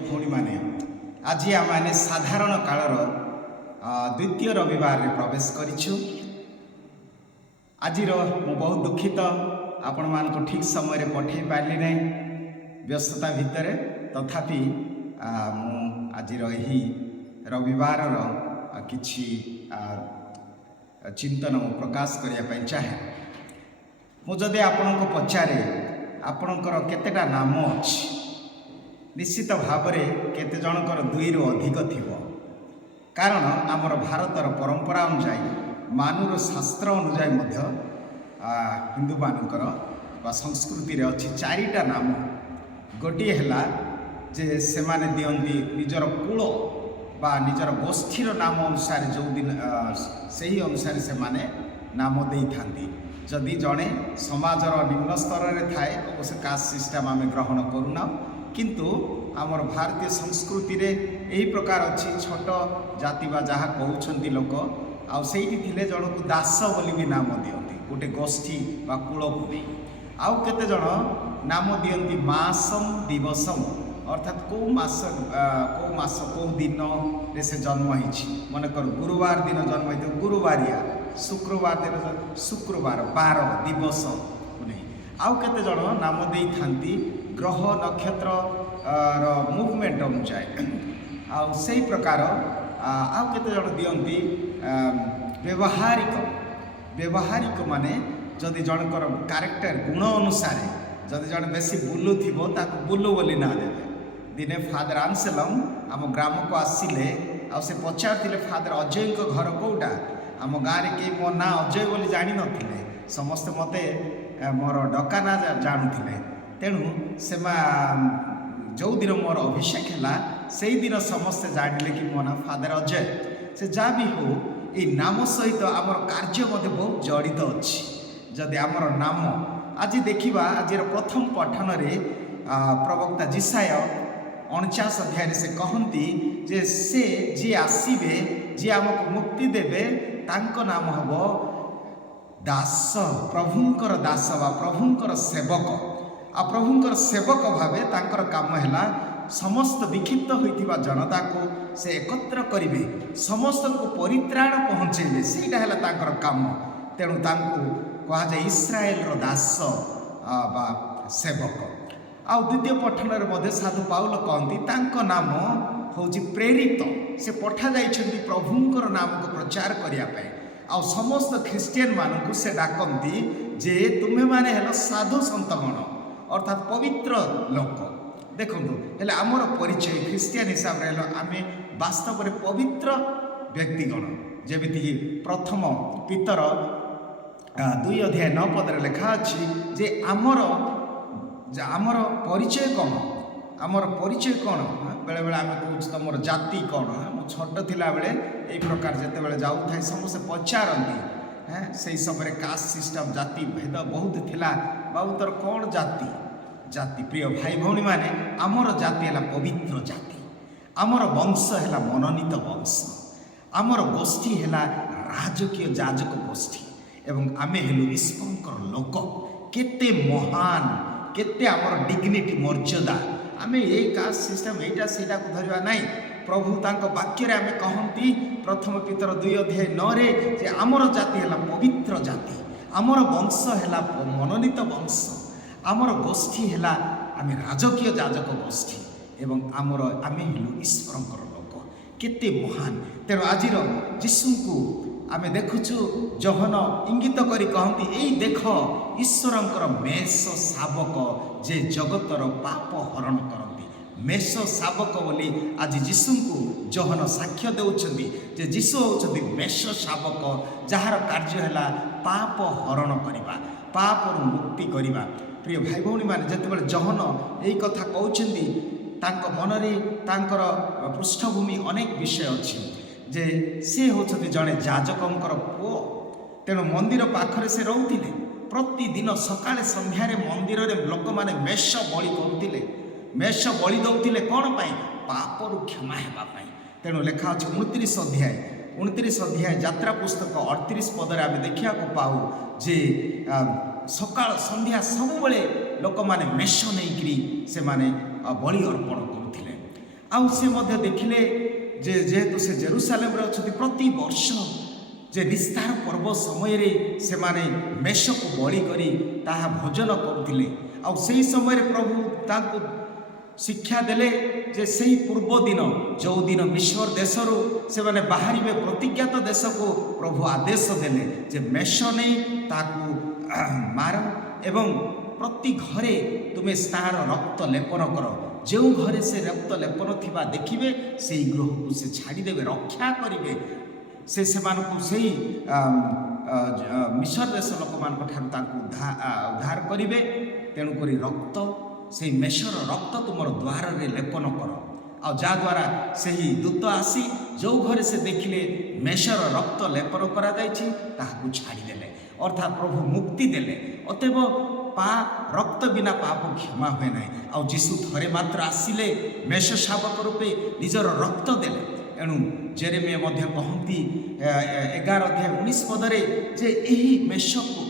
भौणी मैंने आज आम मैंने साधारण कालर द्वितीय रविवार रे प्रवेश करिछु। आज मु बहुत दुखित आपण मान को ठीक समय रे पठे पारली नहीं व्यस्तता भितर तथापि मु आज यही रविवार किछि चिंतन प्रकाश करने चाहे। मुझे आपण को पचारे आपणकर केतेटा नाम अच्छी निश्चित भाव में केते जनकर दुई रु अधिक थिबो, कारण आमर भारतर परंपरा अनुसार मानुर शास्त्र अनुसार हिंदू मानकर संस्कृति रे अच्छी चारिटा नाम। गोटे है जे से माने दियंती निजर कूल बा निजर गोष्ठीर नाम अनुसार जो दिन से ही अनुसार से माने नाम दे थांती। जदि जड़े समाजर निम्न स्तर रे थाए अवश्य कास्ट सिस्टम आम ग्रहण करूना, किंतु आमर भारतीय संस्कृति रे यही प्रकार अच्छी छोट जाति बा जहाँ कहते लोक आईटी थिले जन को दास बोली भी नाम दियंती गोटे गोष्ठी बा कूल को नहीं। आउ केते जन नाम दियंती मासम दिवसम अर्थात कौ मास कौ दिन रे से जन्म होइछि। मनकर गुरुवार दिन जन्म होइतो गुरुवारिया, शुक्रवार दिन शुक्रवार बार दिवस नहीं। आउ केते जन नाम देई थांती ग्रह नक्षत्र मुवमेंट अनुसार आउ से प्रकार आउ केते जन दियंती व्यवहारिक माने जदि जनकर कैरेक्टर गुण अनुसार जदि जन बेसी बुलु थिबो ताको बुलु बोली ना देबे। दिने फादर आनसेलम आम ग्राम को आसिले आ से पचारथिले फादर अजय को घर कोटा आम गाँव में कई मो ना अजय बोली जानी नथिले, समस्ते मते मोर डका ना जानूले। तेणु से जो दिन मोर अभिषेक है से दिन समस्ते जानिले कि मो ना फादर अजय। से जहाँ भी हो ये नाम सहित आमर कार्य बहुत जड़ित अच्छी। जदि आमर नाम आज देखा आज प्रथम पठन रे प्रवक्ता जिसाय 49 अध्याय से कहती जे से जी आसबे जी आमको मुक्ति देवे तांको नाम हम दास, प्रभुंकर दास बा प्रभुंकर सेवक। आ प्रभुंकर सेवक भावे तांकर काम है समस्त विक्षिप्त होइथिबा जनता को से एकत्र करिवे, समस्त को परित्राण पहुँचेबे, सेटा है तांकर काम। तेणु तांको कहा जाए इस्राएल रो दास बा सेवक। आ द्वितीय पठन रे साधु पाउल कहती तांको नाम होची प्रेरित, से पठा जाइछन्ती प्रभुंकर नाम को प्रचार करिया पे। आ समस्त ख्रिस्टियन मानकु से डाकती जे तुम्हें माने हेलो साधु संतगण अर्थात पवित्र लोक। देखंतु हेले आमर परिचय ख्रिस्टियन हिसाब रे आमे वास्तव रे पवित्र व्यक्तिगण। जेमिति प्रथम पितर 2 अध्याय 9 पद लिखा अच्छी जे आमर परिचय कौन, आमर परिचय कौन। बेले बेले आम कहूँ तुम जाति कौन। मुझे छोट थिला बेले यही प्रकार जिते बड़े जाऊ था समस्त पचारती से समय कास्ट सिस्टम जाति भेद बहुत थिला। बाबू तोर कौन जाति जाति प्रिय भाई भौणी माने आमर जाति है पवित्र जाति, आमर वंश है मनोनीत वंश, आमर गोष्ठी है राजकीय जाजक गोष्ठी एवं आमे हेलु ईश्वरकर लोक। केते महान केते आमर डिग्निटी मर्यादा। आमे ये कास्ट सिस्टम एटा सेटा को धरवा नहीं। प्रभु तांको वाक्य रे आमे कहंती प्रथम पितर 2 अध्याय 9 रे जे आमर जाति है पवित्र जाति, आमर वंश है मनोनीत वंश, आमर गोष्ठी है आमे राजकीय जाजक गोष्ठी एवं आमर आमे हेलु ईश्वरकर लोक। केते महान। तेणु आज जीशु को आमे देखुछु जहन इंगित करी कहती यही देख ईश्वरंकर मेष शावक जे जगतर पाप हरण करती। मेष शावक बोली आज जीशु को जहन साक्ष्य देउछंती जे जीशु होउछंती मेष शावक जार कार्य है पाप हरण करिबा, पापरु मुक्ति करिबा। प्रिय भाई भौणी माने जेतेबेले जहन यही कथा कहउछंती तांको मनरे तांकर पृष्ठभूमि अनेक विषय अछि जे से होछंती जणे जाजकंकर पुओ। तेणु मंदिर पाखरे से रहउथिले प्रतिदिन सकाळे संध्यारे मंदिर रे लोक माने मेष बलि करुथिले, मेष बलि दउथिले कोन पाई पापरु क्षमा हेबा पाई। तेणु लेखा अछि 29 अध्याय यात्रा पुस्तक 38 पदरे आमे देखिया को पाऊ जे सकाळ संध्या सब बेले लोक माने मेष नहीं से माने बलि अर्पण करुथिले। आउ से मध्य देखिले जेहेतु से जेरुसालेम रे अछथि प्रति वर्ष जे निस्तार पर्व समय रे से माने मेष को बलि करी ताहा भोजन करुथिले। आउ सेही समय रे प्रभु तांको शिक्षा देले जे सही पूर्व दिन जो दिन मिस्र देशरू से माने बाहरिबे प्रतिज्ञात देश को प्रभु आदेश देले जे मेष नहीं ताकू मार एवं प्रति घरे तुम्हें तार रक्त लेपन कर। जो घरे से रक्त लेपन थिबा देखिबे से गृह को से छाड़ीदेवे रक्षा करेंगे से मिस्र देश लोक मान उद्धार करेंगे। तेणुक रक्त से मेषर रक्त तुम द्वार रे लेपन कर आ द्वारा से ही दूत आसी जो घरे से देखिले मेषर रक्त लेपन करा जायछि ताहाकु छाड़ीदेले अर्थात प्रभु मुक्ति देले। अतएव रक्त बिना पाप क्षमा हुए ना। आ जीशु थरे मात्र आसिले मेष शावक रूपे निजर रक्त देले। एणु जेरेमिया मध्य कहती 11 अध्याय 19 पदरे जे एही मेष को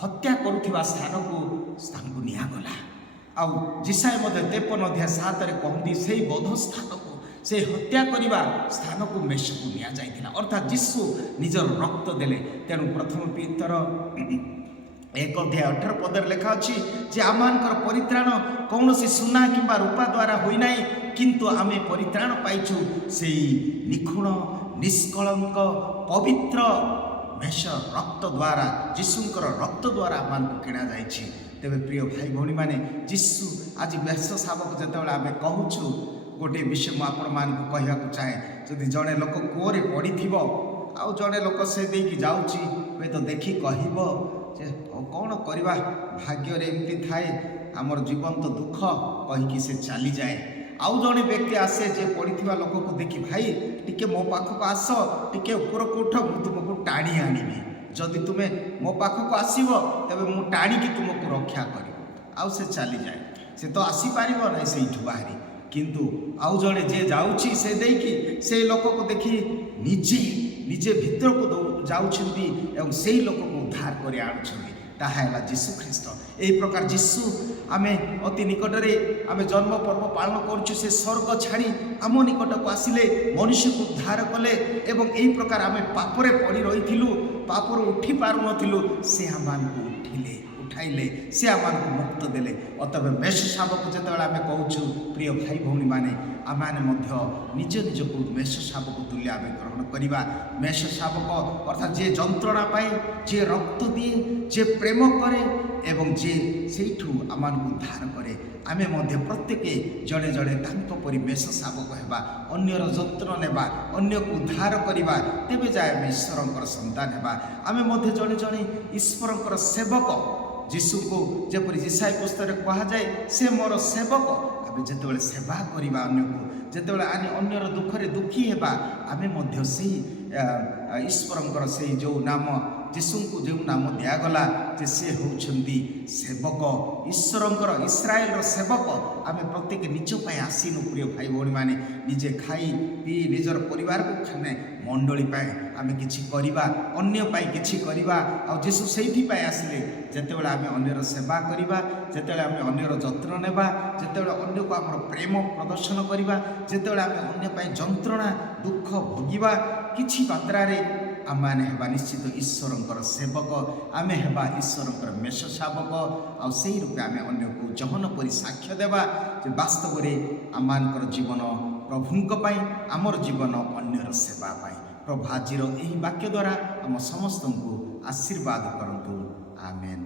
हत्या करुथिबा स्थान को नियागला। आ जिसाय मध्य 53 अध्याय 7 रे कहती से बोध स्थान को से हत्या करने स्थान को मेष को निया जाइथिला अर्थात जीशु निजर रक्त देले। तेणु प्रथम पीतर 1 अध्याय 18 पदर लिखा अछि जे आमानकर परित्राण कौन सी सुना किंबा रूपा द्वारा होई नाही किंतु आमे परित्राण पाइछु से निखुण निष्कलंक पवित्र मेष रक्त द्वारा जीशुंकर रक्त द्वारा आमान को किणा जाइछि। तेबे प्रिय भाई भौणी माने जीशु आज मेष शावक जेतेबेले आमे कहूछु गोटे विषय मुझे आपण मान को कहवा चाहे जदि जड़े लोक कूरे पड़ी थी आउ जड़े लोक से देकी जाऊँगी हुए तो देखी कह कौन करवा भाग्य एमती थाए आमर जीवन तो दुख कहीकि से चली जाए। आउ जड़े व्यक्ति आसे जे पड़ी थी लोक को देखी भाई टिके मो पाखक आस टिके ऊपर को उठ मु तुमको टाणी आनिबी जदि तुम्हें मो पाखक आसब तेरे मु टाणी तुमको रक्षा कर आउ से चली जाए से तो आसीपर ना से बाहरी किंतु आउ जड़े जे जाऊँगी से देखी से लोक को देखी निजे निजे भीतर को जाऊँगी एवं से लोक को उद्धार कर आनुला जीशु ख्रीस्ट। यही प्रकार जीशु आमे अति निकट में आमे जन्म पर्व पालन करुँ से स्वर्ग छाड़ी आम निकट को आसिले मनुष्य को उद्धार कले एवं यही प्रकार आमे पापरे पड़ी रही पापर उठी पार नथिलु से आमान को उठिले उठाइले से आमान को मुक्त देले। अतएव मेष शावक जितेबाला आम कहूँ प्रिय भाई भौणी मैंने आम निज निज को मेष शावक तुल्य आम ग्रहण करवा। मेष शावक अर्थात जे जंत्रणा पाए जे रक्त दिए जे प्रेम करे एवं जे सेठू आमान को उद्धार करे आमे मध्य प्रत्येक जड़े जड़े परी मेष शावक होगा अन्यर जत्न नेबा अन्य को उद्धार करवा तेबे जाए आम ईश्वर संतान होगा। आमे मध्य जड़े जड़े ईश्वर सेवक जीशु को जपरी जिसाई पुस्तक कह जाए से मोर सेवक आम जिते सेवा करवा अन्य को जिते अन्यर दुखरे दुखी हेबा आमे मध्य से ईश्वर से जो नाम जीशु को जो नाम दिगला जे सी होउछंती सेवक ईश्वर इस्राएल सेवक आम प्रत्येक निज आसीनु प्रिय भाई भौणी मैंने निजे खाई पी निजर परिवार को खाने मंडली आम कि करवा अन्य कि करवा आ जीशु से आसिले जिते आम अन्यर सेवा करवा जिते आम अन्यर जत्न नेबा जिते अन्य को आम प्रेम प्रदर्शन करवा जिते आम अन्य जंत्रणा दुख भोगिबा किछि मात्रा आम मैंने निश्चित ईश्वर सेवक आम हेबा ईश्वर मेष शावक आई रूपे आम अन्य को जहन परी साक्ष्य देवा वास्तव में आम जीवन प्रभुंक आमर जीवन अन्यर सेवा पाई। प्रभु आजिर यही वाक्य द्वारा आम समस्त को आशीर्वाद करंतु आमेन।